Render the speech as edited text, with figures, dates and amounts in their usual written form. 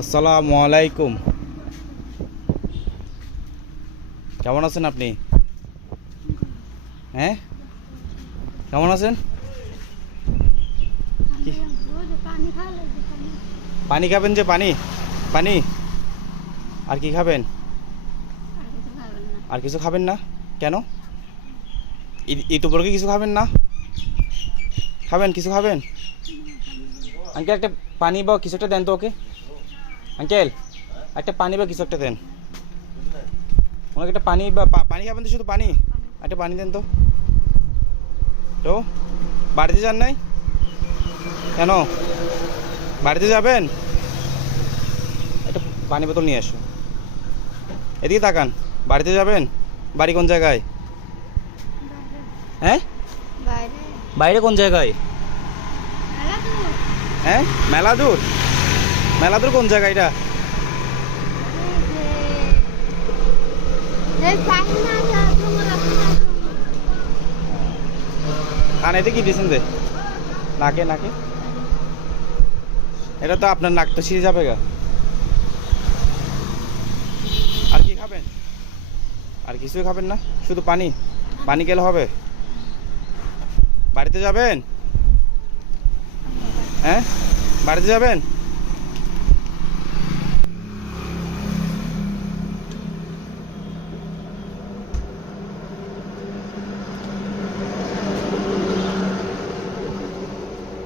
আসসালামু আলাইকুম। কেমন আছেন আপনি? হ্যাঁ, কেমন আছেন? পানি খাবেন যে পানি পানি আর কি খাবেন? আর কিছু খাবেন না কেন? ঈদ উপলক্ষে কিছু খাবেন না? খাবেন, কিছু খাবেন? আঙ্কেল একটা পানি বা কিছু একটা দেন তো ওকে। আঙ্কেল একটা পানি বা কিছু একটা দেন ওনাকে। একটা পানি বা পানি খাবেন তো, শুধু পানি। একটা পানি দেন তো। তো বাড়িতে যান নাই কেন? বাড়িতে যাবেন? একটা পানি বোতল নিয়ে আসো। এদিকে তাকান। বাড়িতে যাবেন? বাড়ি কোন জায়গায়? হ্যাঁ, বাইরে কোন জায়গায়? হ্যাঁ, মেলাদুর। মেলাদুর কোন জায়গা এটা? কানেতে কি দিয়েছেন দে? নাকে নাকে? এটা তো আপনার নাক তো ছিঁড়ে যাবে গা। আর কি খাবেন? আর কিছুই খাবেন না, শুধু পানি? পানি খেলে হবে? বাড়িতে যাবেন? হ্যাঁ, বাড়িতে যাবেন?